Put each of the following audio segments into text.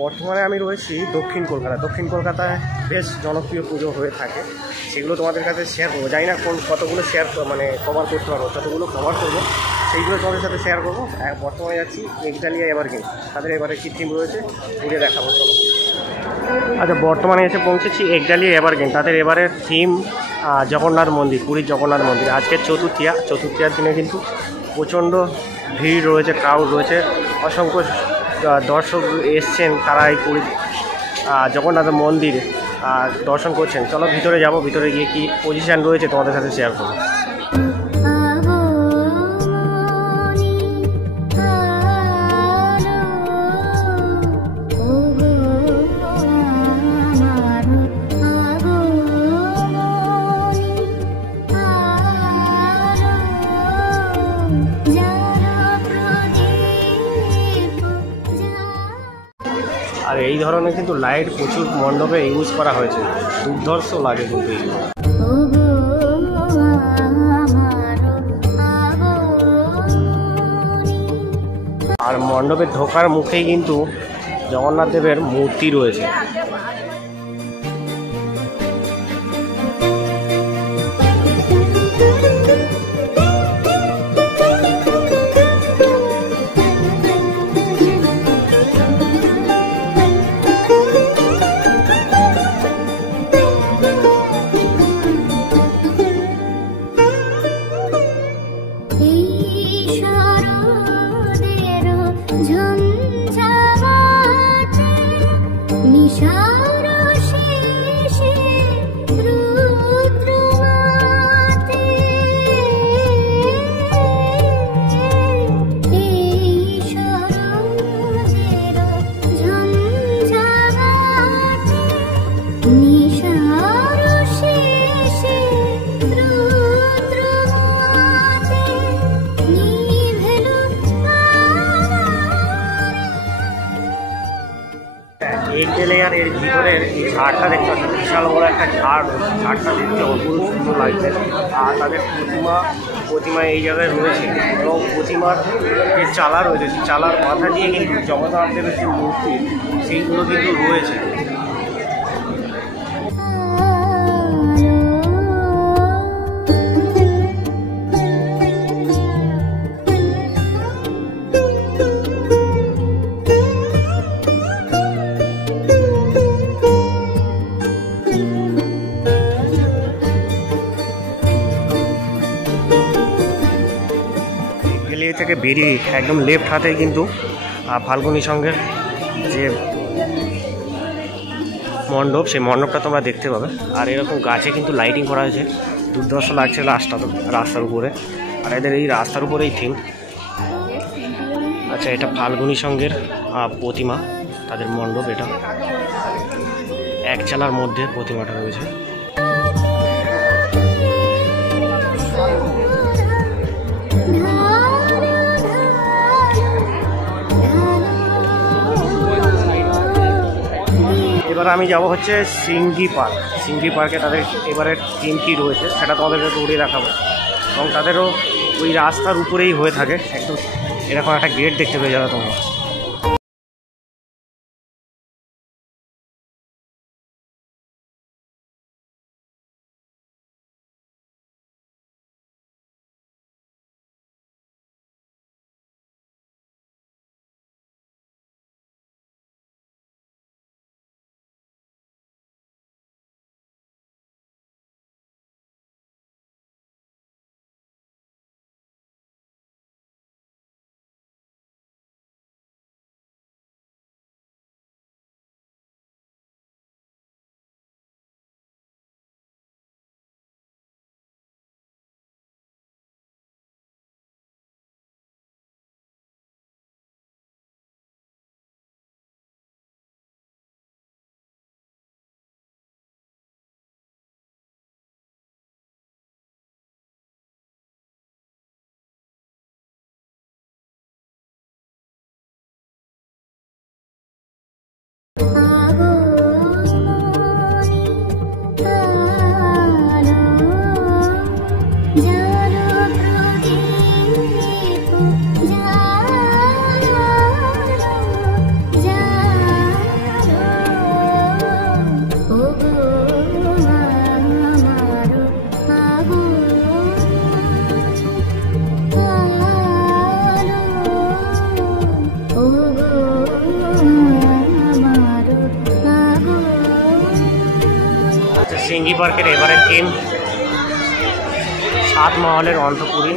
বর্তমানে আমি রয়েছি দক্ষিণ কলকাতা। দক্ষিণ কলকাতায় বেশ জনপ্রিয় পুজো হয়ে থাকে, সেগুলো তোমাদের কাছে শেয়ার করবো। জানি না কতগুলো শেয়ার মানে কভার করতে পারবো, যতগুলো কভার করবো সেইগুলো তোমাদের সাথে শেয়ার করবো। বর্তমানে যাচ্ছি একডালিয়া এভারগ্রিন, তাদের এবারে কী থিম রয়েছে ঘুরে দেখাবো চলো। আচ্ছা, বর্তমানে এসে পৌঁছেছি একডালিয়া এভারগ্রিন, তাদের এবারের থিম জগন্নাথ মন্দির, পুরীর জগন্নাথ মন্দির। আজকে চতুর্থীয়ার দিনে কিন্তু প্রচণ্ড ভিড় রয়েছে, ক্রাউড রয়েছে, অসংখ্য দর্শক এসছেন, তারা এই পুরী জগন্নাথ মন্দির দর্শন করছেন। চলো ভিতরে যাব, ভিতরে গিয়ে কি পজিশন রয়েছে তোমাদের সাথে শেয়ার করবো। আর এই ধরনের কিন্তু লাইট প্রচুর মণ্ডপে ইউজ করা হয়েছে, দুর্ধর্ষ লাগে কিন্তু এইগুলো। আর মণ্ডপে ঢোকার মুখেই কিন্তু জগন্নাথ দেবের মূর্তি রয়েছে। একডালিয়ার এর ভিতরের এই ঝাড়টা দেখতে পাচ্ছি, বিশাল বড় একটা ঝাড়, ঝাড়টা দেখতে অপূর্ব সুন্দর লাগছে। আর তাদের প্রতিমা এই জায়গায় রয়েছে, এবং প্রতিমার যে চালা রয়েছে সেই চালার মাথা দিয়ে কিন্তু জগন্নাথ দেবের যে মূর্তি সেইগুলো কিন্তু রয়েছে। থেকে বেরিয়ে একদম লেফট হাতে কিন্তু ফাল্গুনী সঙ্গের যে মণ্ডপ, সেই মণ্ডপটা তোমরা দেখতে পাবে। আর এরকম গাছে কিন্তু লাইটিং করা হয়েছে, দুর্ধর্ষ লাগছে রাস্তার উপরে। আর এদের এই রাস্তার উপরেই থিম। আচ্ছা, এটা ফাল্গুনী সঙ্গের প্রতিমা, তাদের মণ্ডপ। এটা একচালার মধ্যে প্রতিমাটা রয়েছে। এবার আমি যাব হচ্ছে সিঙ্গি পার্ক। সিঙ্গি পার্কে তাদের এবারের থিম কী রয়েছে সেটা তোমাদেরকে দৌড়ে দেখাবো। এবং তাদেরও ওই রাস্তার উপরেই হয়ে থাকে, একদম এরকম একটা গেট দেখতে পেয়ে যাবে তোমরা। সিঙ্গি পার্কের এবারে থিম 7 মহলের অন্তপুরী,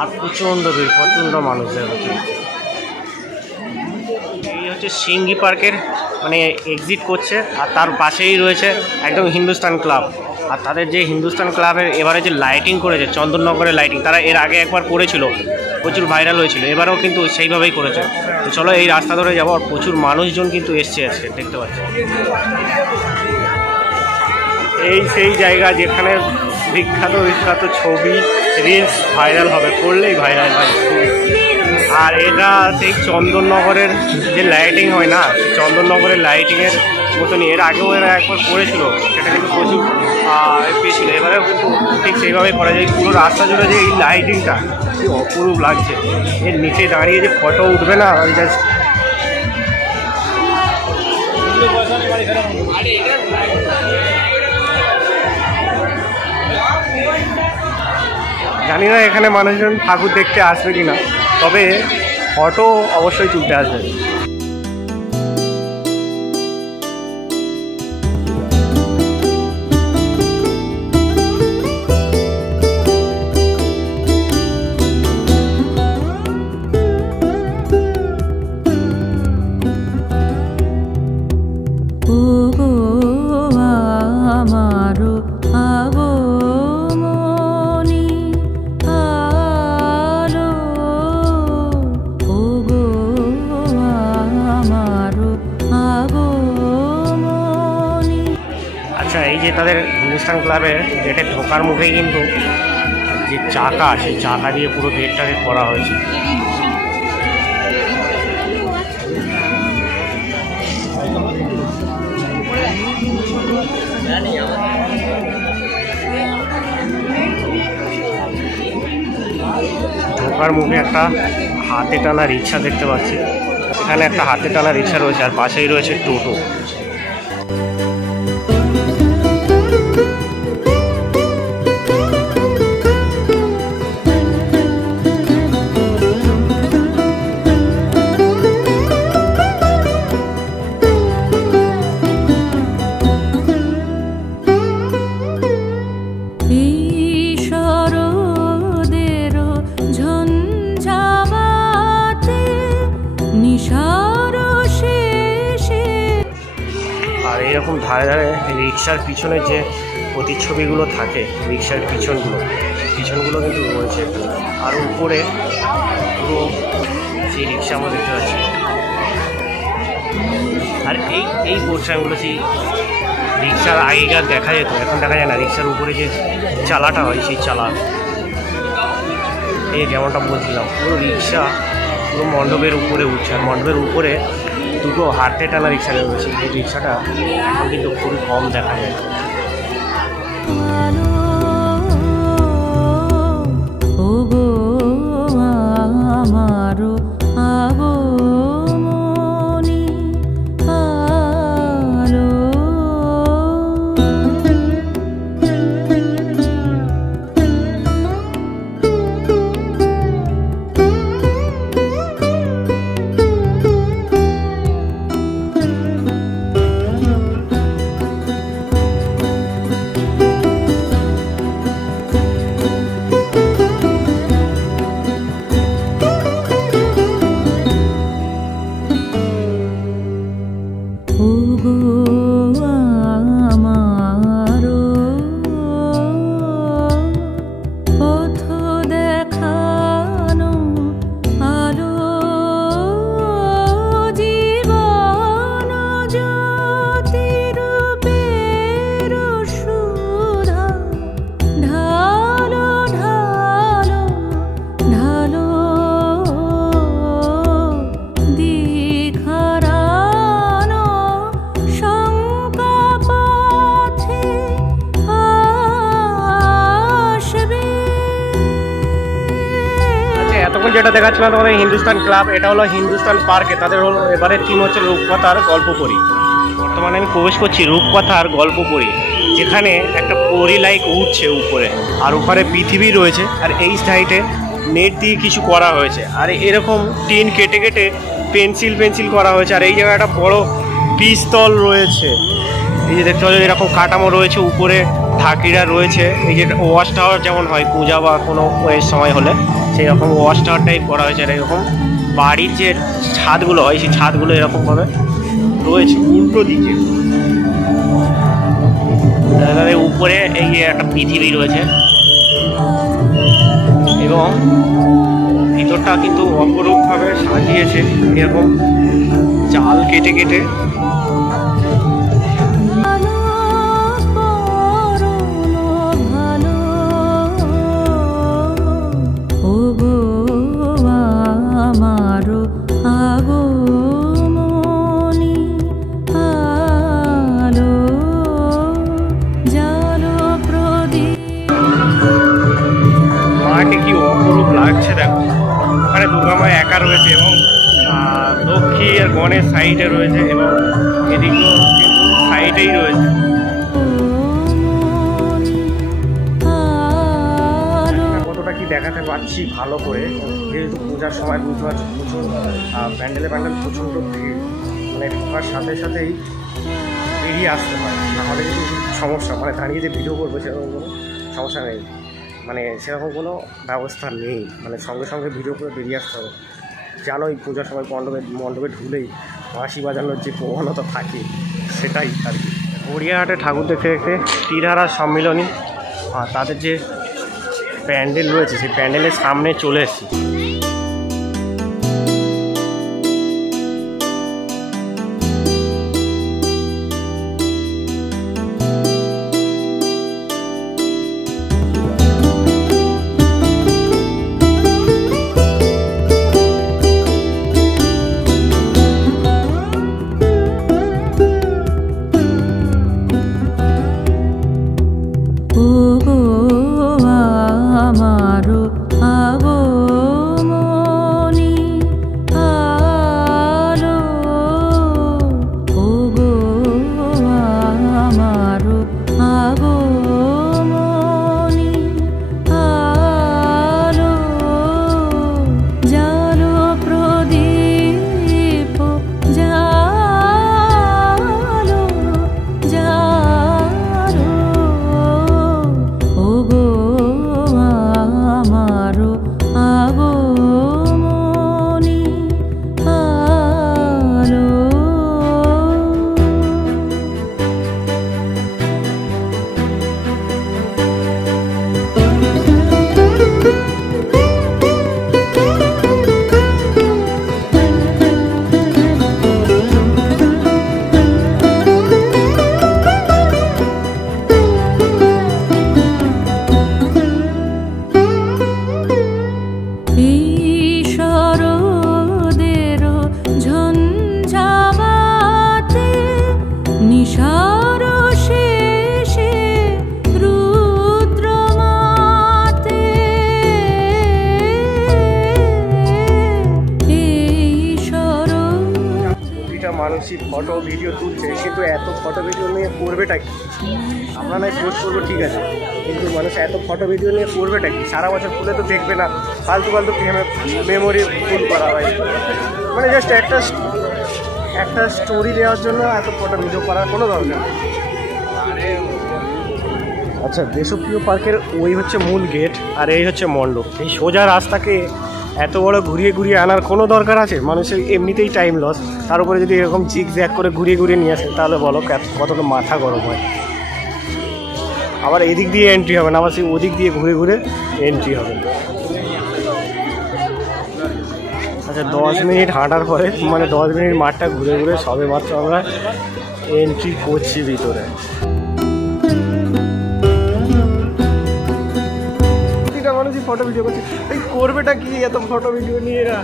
আর প্রচণ্ড ভিড়, প্রচণ্ড মানুষদের হচ্ছে। এই হচ্ছে সিঙ্গি পার্কের মানে এক্সিট করছে, আর তার পাশেই রয়েছে একদম হিন্দুস্তান ক্লাব। আর তাদের যে হিন্দুস্তান ক্লাবের এবারে যে লাইটিং করেছে, চন্দননগরের লাইটিং, তারা এর আগে একবার করেছিল, প্রচুর ভাইরাল হয়েছিল, এবারেও কিন্তু সেইভাবেই করেছে। তো চলো এই রাস্তা ধরে যাবো, আর প্রচুর মানুষজন কিন্তু এসছে আজকে, দেখতে পাচ্ছি। এই সেই জায়গা যেখানে বিখ্যাত বিখ্যাত ছবি রিলস ভাইরাল হবে, করলেই ভাইরাল হয়। আর এটা সেই চন্দননগরের যে লাইটিং হয় না, চন্দননগরের লাইটিংয়ের মতনই এর আগেও এরা একবার করেছিল, সেটা কিন্তু প্রচুর পেয়েছিল। এবারেও কিন্তু ঠিক সেইভাবে করা যায়। পুরো রাস্তা জুড়ে যে এই লাইটিংটা কি অপরূপ লাগছে, এর নিচে দাঁড়িয়ে যে ফটো উঠবে না, জাস্ট জানি না এখানে মানুষজন ঠাকুর দেখতে আসবে কিনা, তবে ফটো অবশ্যই তুলতে আসবে। আচ্ছা, এই যে তাদের হিন্দুস্তান ক্লাবের গেটে ঢোকার মুখেই কিন্তু যে চাকা, সেই চাকা দিয়ে পুরো গেটটাকে করা হয়েছে। ঢোকার মুখে একটা হাতে টানা রিক্সা দেখতে পাচ্ছি, এখানে একটা হাতে টানা রিক্সা রয়েছে, আর পাশেই রয়েছে টোটো। আর এইরকম ধারে ধারে রিক্সার পিছনে যে প্রতিচ্ছবিগুলো থাকে, রিক্সার পিছনগুলো কিন্তু রয়েছে। আর উপরে পুরো সেই রিক্সা আমরা দেখতে পাচ্ছি। আর এই পোর্শনগুলো সেই রিক্সার আগেকার দেখা যেত, এখন দেখা যায় না। রিক্সার উপরে যে চালাটা হয়, সেই চালা, এই যেমনটা বলছিলাম, পুরো রিক্সা পুরো মণ্ডপের উপরে উঠছে। আর মণ্ডপের উপরে দুটো হাতে টানা রিক্সা রয়েছে। এই রিক্সাটা এখন কিন্তু খুবই কম দেখা যায়। যেটা দেখাচ্ছিলাম তোমাদের হিন্দুস্তান ক্লাব, এটা হলো হিন্দুস্তান পার্কে। তাদের হলো এবারে থিম হচ্ছে রূপকথার গল্প পড়ি। বর্তমানে আমি প্রবেশ করছি রূপকথার গল্প পড়ি, যেখানে একটা পরি লাইক উঠছে উপরে, আর উপরে পৃথিবী রয়েছে, আর এই সাইডে নেট দিয়ে কিছু করা হয়েছে, আর এরকম টিন কেটে কেটে পেন্সিল করা হয়েছে। আর এই জায়গায় একটা বড় পিস্তল রয়েছে, এই যে দেখতে পাচ্ছ এরকম কাঠামো রয়েছে, উপরে ঠাকিরা রয়েছে। এই যে ওয়াচ টাওয়ার যেমন হয় পূজা বা কোনো সময় হলে সেই রকম ওয়াচ টাওয়ার টাইপ করা হয়েছে। আর এরকম বাড়ির যে ছাদগুলো হয় সেই ছাদগুলো এরকমভাবে রয়েছে উল্টো দিকে। উপরে এই যে একটা পৃথিবী রয়েছে এবং ভিতরটা কিন্তু অপরূপভাবে সাজিয়েছে এরকম চাল কেটে কেটে। কি অপরূপ লাগছে দেখো, ওখানে দুর্গা মা একা রয়েছে এবং লক্ষ্মী আর গণেশ সাইডে রয়েছে এবং এদিকেও কিন্তু সাইডেই রয়েছে। কতটা কি দেখাতে পারছি ভালো করে, যেহেতু পূজার সময় বুঝতে পারছি প্রচুর প্যান্ডেল প্রচণ্ড ভিড়, মানে ঢোকার সাথে সাথেই বেরিয়ে আসতে হয়, নাহলে কিন্তু সমস্যা, মানে দাঁড়িয়ে যে ভিডিও করবো সেরকম কোনো সমস্যা নেই, মানে সেরকম কোনো ব্যবস্থা নেই, মানে সঙ্গে সঙ্গে ভিডিও করে বেরিয়ে আসতে হবে। জানোই পূজার সময় মণ্ডপে ঢুলেই বাঁশি বাজানোর যে প্রবণতা থাকে সেটাই আর কি। গড়িয়াহাটে ঠাকুর দেখতে দেখতে তীরহারা সম্মিলনী আর তাদের যে প্যান্ডেল রয়েছে সেই প্যান্ডেলের সামনে চলে এসেছি। মানুষই ফটো ভিডিও তুলছে, কিন্তু এত ফটো ভিডিও নিয়ে করবেটা কি? আমরা নয় পোস্ট করবো ঠিক আছে, কিন্তু মানুষ এত ফটো ভিডিও নিয়ে করবেটা কি? সারা বছর খুলে তো দেখবে না, ফালতু ফালতু মেমোরি ফুল করা হয়, মানে জাস্ট একটা স্টোরি দেওয়ার জন্য এত ফটো ভিডিও করার কোনো দরকার নেই। আচ্ছা, দেশপ্রিয় পার্কের ওই হচ্ছে মূল গেট আর এই হচ্ছে মণ্ডপ। এই সোজা রাস্তাকে এত বড় ঘুরিয়ে ঘুরিয়ে আনার কোনো দরকার আছে? মানুষের এমনিতেই টাইম লস, তার উপরে যদি এরকম জিগজ্যাগ করে ঘুরিয়ে ঘুরিয়ে নিয়ে আসে তাহলে বলো কতটা মাথা গরম হয়। আবার এদিক দিয়ে এন্ট্রি হবে না, আবার সেই ওদিক দিয়ে ঘুরে ঘুরে এন্ট্রি হবে। আচ্ছা, 10 মিনিট হাঁটার পরে, মানে 10 মিনিট মাঠটা ঘুরে ঘুরে সবে মাত্র আমরা এন্ট্রি করছি ভিতরে। মানুষই ফটো ভিডিও করছে, এই করবেটা কি এত ফটো ভিডিও নিয়ে এরা?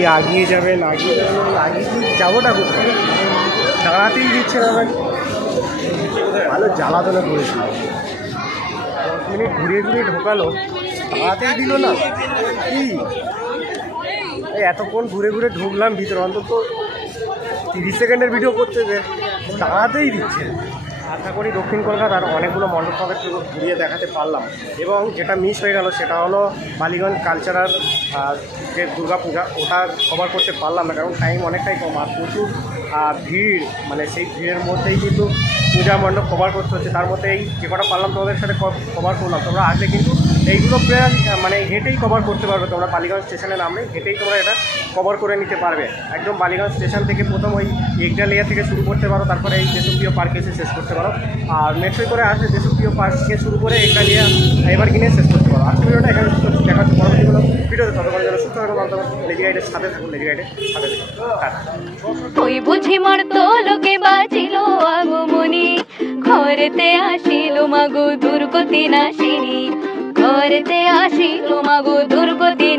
খালি আগিয়ে যাবেন আগিয়ে যাবোটা কোথায়, দাঁড়াতেই দিচ্ছে না ভাই। ভালো জ্বালাতনে করেছিল, 10 মিনিট ঘুরিয়ে ঘুরিয়ে ঢোকালো, দাঁড়াতেই দিল না। কি এতক্ষণ ঘুরে ঘুরে ঢুকলাম ভিতরে, অন্তত 30 সেকেন্ডের ভিডিও করতে যে দাঁড়াতেই দিচ্ছে। আশা করি দক্ষিণ কলকাতার অনেকগুলো মণ্ডপ ঘুরিয়ে দেখাতে পারলাম। এবং যেটা মিস হয়ে গেল সেটা হলো বালিগঞ্জ কালচারাল যে দুর্গাপূজা, ওটা কভার করতে পারলাম না, কারণ টাইম অনেকটাই কম আর প্রচুর ভিড়। মানে সেই ভিড়ের মধ্যেই কিন্তু পূজা মণ্ডপ কভার করতে হচ্ছে, তার মধ্যে এই যে কটা পারলাম তোমাদের সাথে কভার করলাম। তোমরা আসলে কিন্তু এইগুলো প্রায় মানে হেঁটেই কভার করতে পারবে। তোমরা বালিগঞ্জ স্টেশনে নামলে হেঁটেই তোমরা এটা কভার করে নিতে পারবে। একদম বালিগঞ্জ স্টেশন থেকে প্রথম ওই এগডালিয়া থেকে শুরু করতে পারো, তারপরে এই দেশপ্রিয় পার্কে এসে শেষ করতে পারো। আর মেট্রোয় করে আসলে দেশপ্রিয় পার্ক থেকে শুরু করে এগডালিয়া এবার কিনে শেষ করতে পারো। আজকে ভিডিওটা এখানে দেখা হচ্ছে পরবর্তী কোনো ভিডিওতে। ততক্ষণের জন্য সুস্থ থাকুন, ভালো থাকুন, লেজি গাইডের সাথে থাকুন, লেজি গাইডের সাথে থাকুন। ওই বুঝি মর্ত লোকে বাজিল আগমনী, ঘরেতে আসিল মাগো দুর্গতি নাশিনী, ঘরেতে আসিল মাগো দুর্গতি।